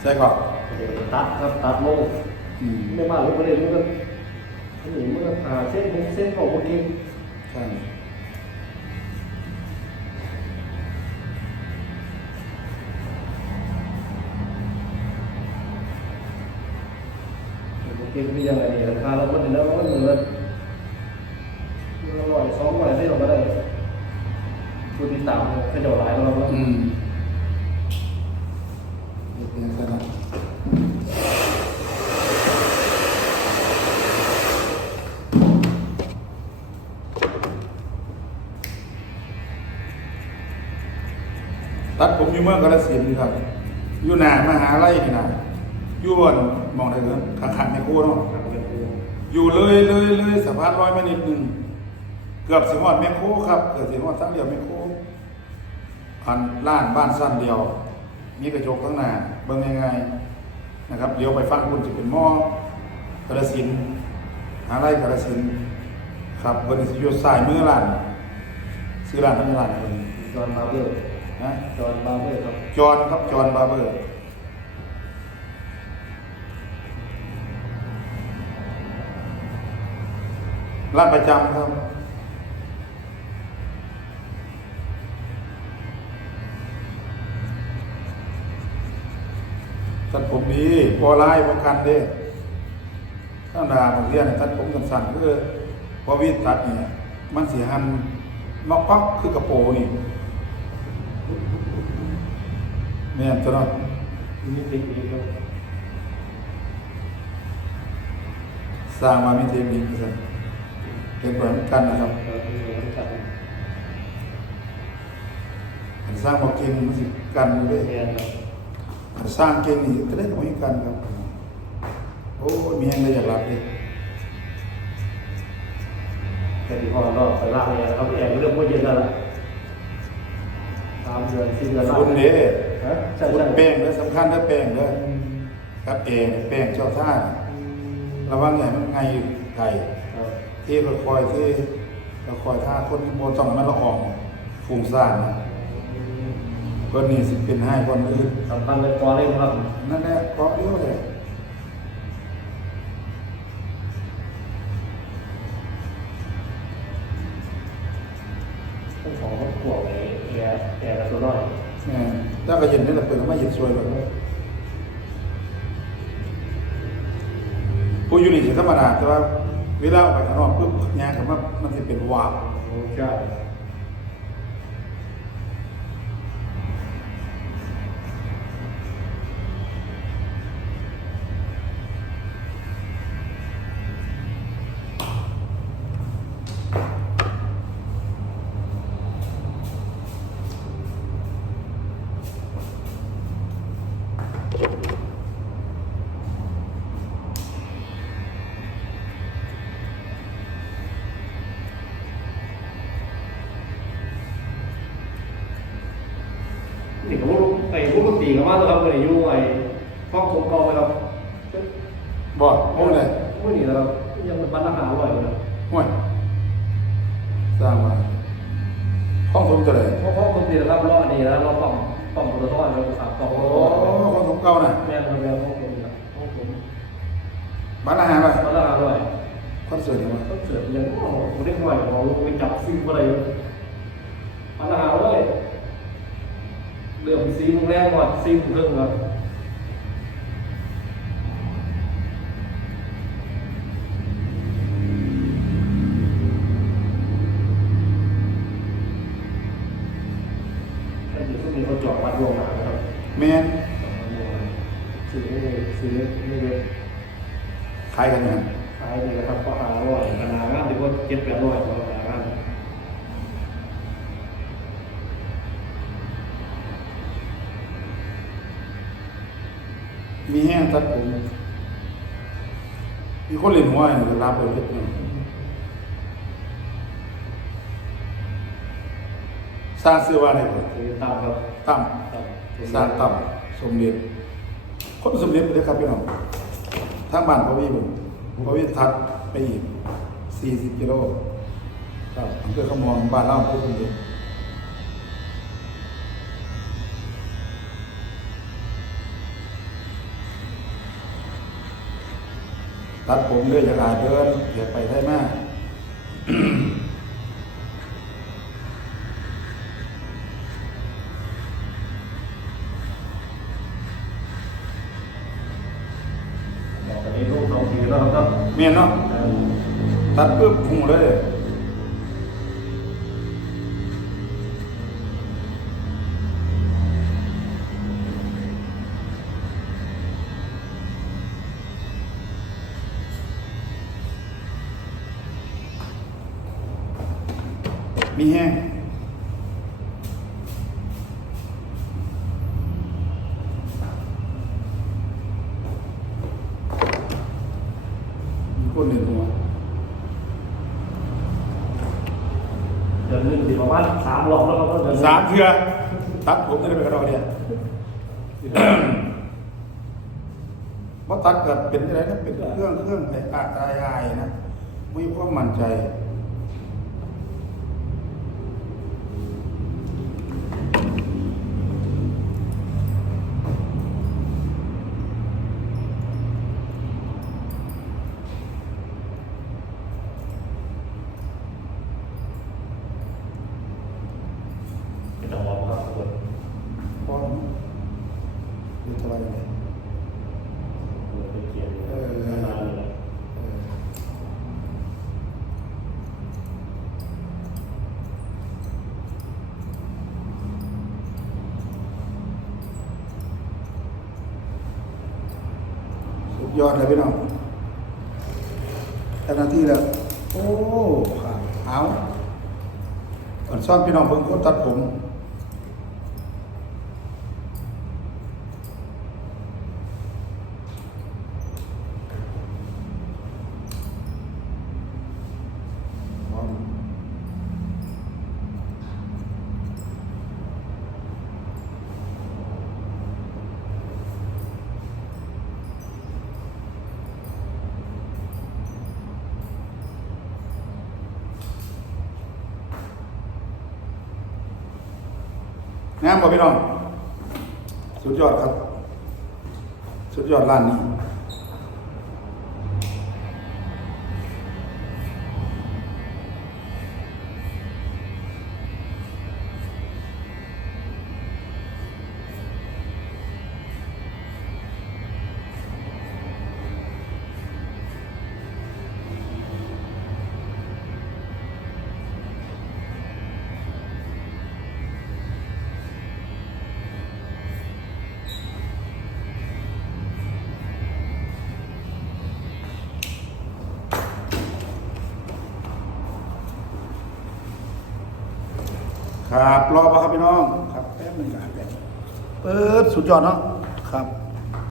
ใช่ก่อนตัดครับตัดลงอืมไม่มาหรือประเด็นมันก็อันนี้มันก็หาเส้นเส้นของเมื่อกี้ใช่เมื่อกี้มียังไงราคาเราก็เห็นแล้วว่าเหมือนอร่อยสองร้อยได้ออกมาได้ผู้ติดตามขยับหลายเราแล้วอืม อยู่เมืองกาฬสินธุ์นี่ครับอยู่หนามหาลัยนี่นะอยู่บนมองได้เหรอข้างๆแม่โคเนาะอยู่เลยเลยเลยสะพานร้อยมานิดหนึ่งเกือบสิหอดแมคโครครับเกือบสิหอดทั้งเดียวแมคโครอันล้านบ้านสั้นเดียวมีกระจกข้างหน้าเบิ่งยังไงนะครับเดี๋ยวไปฟังคุณจะเป็นหม้อกระสินหาไรกระสินครับบอร์สิอยู่สายมือร้านซื้อร้านทั้งร้านเลยจอนบาร์เบอร์ นะจอห์นบาร์เบอร์ครับจอนครับจอนบาร์เบอร์ร้านประจำครับตัดผมดีพอไล่พอกันเด้ถ้าดาผมเรียนตัดผมสั้นๆคือพอวิทย์ตัดเนี่ยมันเสียหันมาปักคือกระโปรงนี่ เนี่ยตัวเนาะมีติดอีกครับสร้างมามีเทคนิคครับเป็นเหมือนกันนะครับเออมีเหมือนกันอันสร้างมาเก่งมันสิกันอยู่เด้เรียนครับอันสร้างเก่งนี่ก็ได้เหมือนกันครับ โอ้ยมีแห่งเลยอยากรับดิแต่ที่พอเราไปลากเนี่ยเขาแอบเรื่องว่าเย็นแล้วล่ะ สามเดือนสี่เดือนละคุณเด้ฮะใช่คุณใช่แป้งเด้อสำคัญเด้อแป้งเด้อครับเองแป้งเจ้าท่าระวังอย่ามันไงไก่ที่เราคอยที่เราคอยท่าคนโบต้องมันละอองฟุ้งซ่านนะคนนี้สิเป็นให้คนอื่นสำคัญเลยกอเล่นครับนั่นแหละเพราะเยอะเลย ถ้าก็เย็นนี่เราเปิดมาเย็นสวยเลยผู้ยู่นี่สิธรรมดาแต่ว่าเวลาออกไปข้างนอกปุ๊บงานคำว่ามันจะเป็นวาบโอ้ใช่ ผมไอ้พวกตีกันมาแล้วครับไอ้ยูไอ้ฟอกผมกองไปครับบอกมุ่งเลยไม่หนีแล้วครับยังเป็นบ้านอาหารอร่อยเลยห่วยสร้างมาห้องสมจะเลยเพราะเขาคนตีนะครับรอดีแล้วเราปั๊มปั๊มตัวทอดแล้วก็ขับต่อโอ้ห้องสมเก่าน่ะแม่ทำแล้วห้องผมนะห้องผมบ้านอาหารไปบ้านอาหารอร่อยคอนเสิร์ตยังไงก็เกิดยังโอ้โหเรียกหน่อยของไปจับซิงอะไรบ้านอาหารเลยเรื่องซีมแรกก่อนซีมเรื่องครับถ้าอยู่ช่วงนี้เขาจอดวัดรวมมานะครับแมนซื้อซื้อไม่เยอะขายกันยังขายดีนะครับก็หาอร่อยขนาดงานดีกว่าเจ็ดแปดร้อยกว่าขนาดงาน มีแห้ง ตัดผมมีคนเล่นหัวอยู่รับเลยเล็กน้อยสร้างเสื้อว่าอะไรก่อนซื้อตามครับตั้มตามสร้างตั้มสมเด็จคนสมเด็จไปเลยครับพี่น้องทางบ้านพระวิบุญพระวิทัดไปอีกสี่สิบกิโลครับอำเภอขมองบ้านเล่าพุทธสมเด็จ ตัดผมเลยจะลาเดินเดี๋ยวไปได้มากบอกตอนนี้ลูกสองปีแล้วครับเมียนเนาะเออตัดปุ๊บพุ่งเลย มีแห้งมีคนเห็นหัวเดือนหนึงสิประมาณสามรอบแล้วครับเดือนหนึ่งสามเทือตัดผมจะได้ไปกระดอกเนี่ยเพราะตัดกับเป็นอะไรนะเป็นเครื่องเครื่องไอ้อาตายายนะมีความมั่นใจ ไม่ต้องรอครับทุกคน พร้อมเป็น อะไรเนี่ยเออนานเลยสุดยอดเลยพี่น้องแค่นาทีแล้ว โอ้ขาดเอาก่อนซ่อนพี่น้องเพิ่งคนตัดผม งามบ่พี่น้อง สุดยอดครับ สุดยอดร้านนี้ ครับรอป่ะครับพี่น้อง ครับแป๊บหนึงครับแป๊บเปิดสุดยอดเนาะครับ